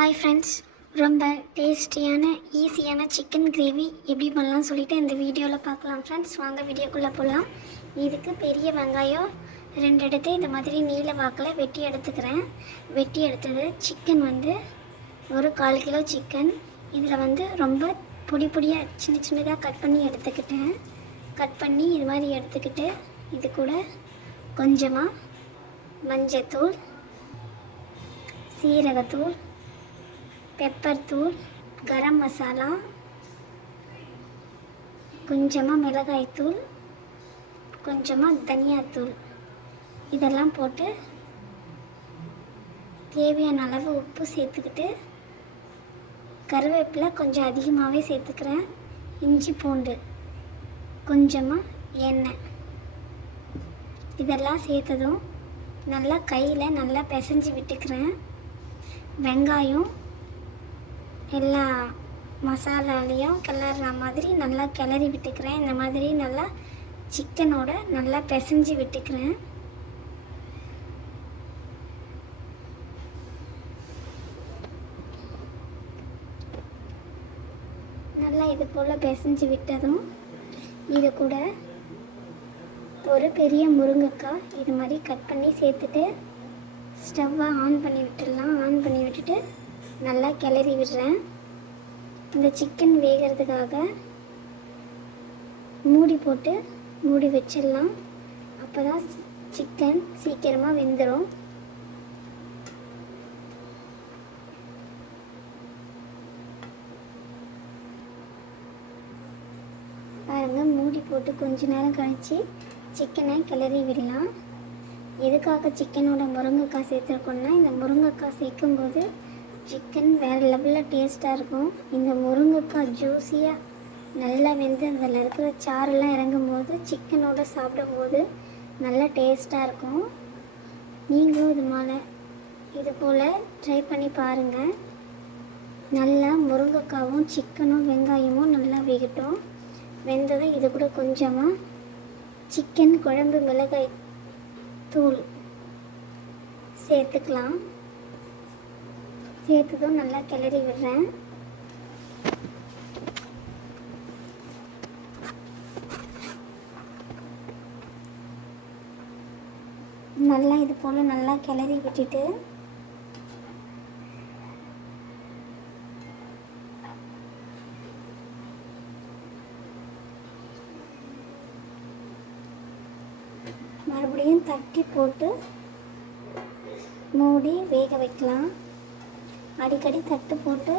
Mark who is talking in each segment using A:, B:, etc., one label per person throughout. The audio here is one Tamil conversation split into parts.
A: ஹாய் ஃப்ரெண்ட்ஸ் ரொம்ப டேஸ்டியான ஈஸியான சிக்கன் கிரேவி எப்படி பண்ணலாம்னு சொல்லிட்டு இந்த வீடியோவில் பார்க்கலாம் ஃப்ரெண்ட்ஸ் வாங்க வீடியோக்குள்ளே போகலாம் இதுக்கு பெரிய வெங்காயம் ரெண்டு எடுத்து இந்த மாதிரி நீல வாக்கில் வெட்டி எடுத்துக்கிறேன். வெட்டி எடுத்தது சிக்கன் வந்து ஒரு கால் கிலோ சிக்கன் இதில் வந்து ரொம்ப பொடி பொடியாக சின்ன சின்னதாக கட் பண்ணி எடுத்துக்கிட்டேன். கட் பண்ணி இது மாதிரி எடுத்துக்கிட்டு இது கூட கொஞ்சமாக மஞ்சத்தூள் சீரகத்தூள் பெப்பர் தூள் கரம் மசாலா கொஞ்சமாக மிளகாய்த்தூள் கொஞ்சமாக தனியாத்தூள் இதெல்லாம் போட்டு தேவையான அளவு உப்பு சேர்த்துக்கிட்டு கருவேப்பிலை கொஞ்சம் அதிகமாகவே சேர்த்துக்கிறேன். இஞ்சி பூண்டு கொஞ்சமாக எண்ணெய். இதெல்லாம் சேர்த்ததும் நல்லா கையில் நல்லா பிசைஞ்சு விட்டுக்கிறேன். வெங்காயம் எல்லா மசாலாலையும் கிளறுற மாதிரி நல்லா கிளறி விட்டுக்கிறேன். இந்த மாதிரி நல்லா சிக்கனோட நல்லா பிசைஞ்சு விட்டுக்கிறேன். நல்லா இது போல் பிசைஞ்சு விட்டதும் இது கூட ஒரு பெரிய முருங்கைக்காய் இது மாதிரி கட் பண்ணி சேர்த்துட்டு ஸ்டவ்வை ஆன் பண்ணி விட்டுடலாம். ஆன் பண்ணி விட்டுட்டு நல்லா கிளறி விடுறேன். இந்த சிக்கன் வேகிறதுக்காக மூடி போட்டு மூடி வச்சிடலாம். அப்போ தான் சிக்கன் சீக்கிரமாக வெந்துடும் பாருங்கள் மூடி போட்டு கொஞ்ச நேரம் கழித்து சிக்கனை கிளறி விடலாம். எதுக்காக சிக்கனோட முருங்கைக்காய் சேர்த்துருக்கோம்னா இந்த முருங்கைக்காய் சேர்க்கும்போது சிக்கன் வேறு லெவலில் டேஸ்ட்டாக இருக்கும். இந்த முருங்கைக்காய் ஜூஸியாக நல்லா வெந்து அதில் இருக்கிற சாரெல்லாம் இறங்கும் போது சிக்கனோட சாப்பிடும்போது நல்லா டேஸ்ட்டாக இருக்கும். நீங்களும் இது மேலே இது போல் ட்ரை பண்ணி பாருங்கள் நல்லா முருங்கைக்காவும் சிக்கனும் வெங்காயமும் நல்லா வேகட்டும். வெந்ததும் இது கூட கொஞ்சமாக சிக்கன் குழம்பு மிளகாய் தூள் சேர்த்துக்கலாம். சேர்த்ததும் நல்லா கிளறி விடுறேன். நல்லா இது போல் நல்லா கிளறி விட்டுட்டு மறுபடியும் தட்டி போட்டு மூடி வேக வைக்கலாம். அடிக்கடி தட்டு போட்டு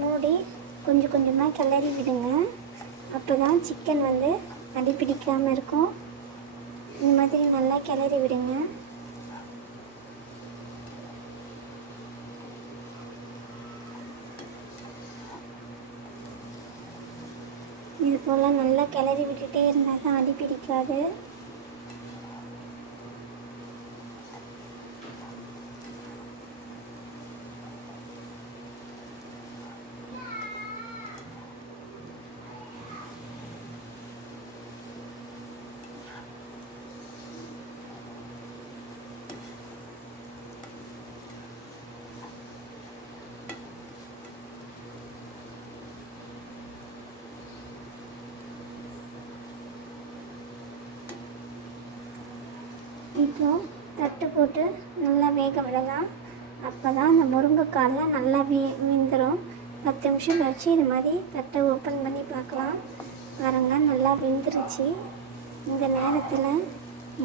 A: மூடி கொஞ்சம் கொஞ்சமாக கிளறி விடுங்க. அப்போ தான் சிக்கன் வந்து அடி பிடிக்காமல் இருக்கும். இந்த மாதிரி நல்லா கிளறி விடுங்க. இது போல் நல்லா கிளறி விட்டுட்டே இருந்தால் தான் அடி பிடிக்காது. இப்போ தட்டு போட்டு நல்லா வேக விடலாம். அப்போ தான் அந்த முருங்கைக்காயெலாம் நல்லா வே வெந்துடும் பத்து நிமிஷம் கழிச்சு இது மாதிரி தட்டை ஓப்பன் பண்ணி பார்க்கலாம். பாருங்கள் நல்லா வெந்துருச்சு இந்த நேரத்தில்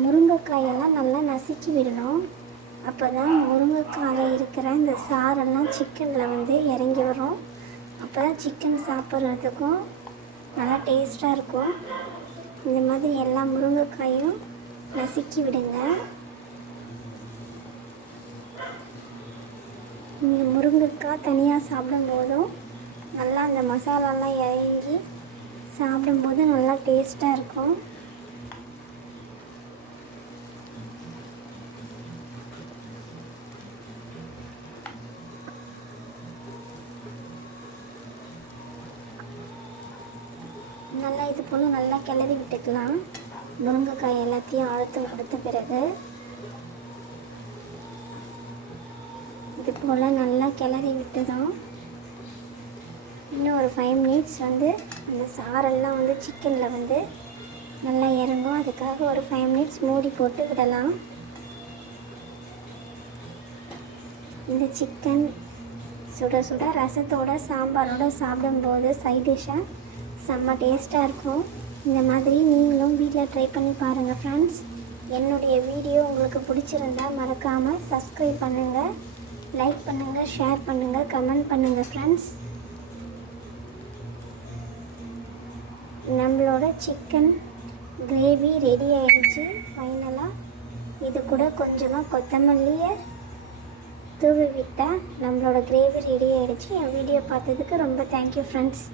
A: முருங்கைக்காயெல்லாம் நல்லா நசுக்கி விடணும். அப்போ தான் முருங்கைக்காயில் இருக்கிற இந்த சாரெல்லாம் சிக்கனில் வந்து இறங்கி வரும். அப்போ சிக்கன் சாப்பிட்றதுக்கும் நல்லா டேஸ்ட்டாக இருக்கும். இந்த மாதிரி எல்லா முருங்கைக்காயும் நசுக்கி விடுங்க நீங்கள் முருங்கைக்காய் தனியாக சாப்பிடும்போதும் நல்லா அந்த மசாலாலாம் இறங்கி சாப்பிடும்போது நல்லா டேஸ்ட்டாக இருக்கும். நல்லா இது போல் நல்லா கிளறி விட்டுக்கலாம். முருங்கைக்காய் எல்லாத்தையும் அழுத்து கொடுத்த பிறகு இது இது போல் நல்லா கிளறி விட்டதும் இன்னும் ஒரு ஃபைவ் மினிட்ஸ் வந்து அந்த சாரெல்லாம் வந்து சிக்கனில் வந்து நல்லா இறங்கும். அதுக்காக ஒரு ஃபைவ் மினிட்ஸ் மூடி போட்டு விடலாம். இந்த சிக்கன் சுட சுட ரசத்தோட சாம்பாரோட சாப்பிடும்போது சைட் டிஷ்ஷாக செம்ம டேஸ்ட்டாக இருக்கும். இந்த மாதிரி நீங்களும் வீட்டில் ட்ரை பண்ணி பாருங்கள் ஃப்ரெண்ட்ஸ் என்னுடைய வீடியோ உங்களுக்கு பிடிச்சிருந்தா மறக்காமல் சப்ஸ்கிரைப் பண்ணுங்கள் லைக் பண்ணுங்கள் ஷேர் பண்ணுங்கள் கமெண்ட் பண்ணுங்கள் ஃப்ரெண்ட்ஸ் நம்மளோட சிக்கன் கிரேவி ரெடி ஆகிடுச்சு ஃபைனலாக இது கூட கொஞ்சமாக கொத்தமல்லியை தூவி விட்டால் நம்மளோட கிரேவி ரெடி ஆகிடுச்சு என் வீடியோ பார்த்ததுக்கு ரொம்ப தேங்க்யூ ஃப்ரெண்ட்ஸ்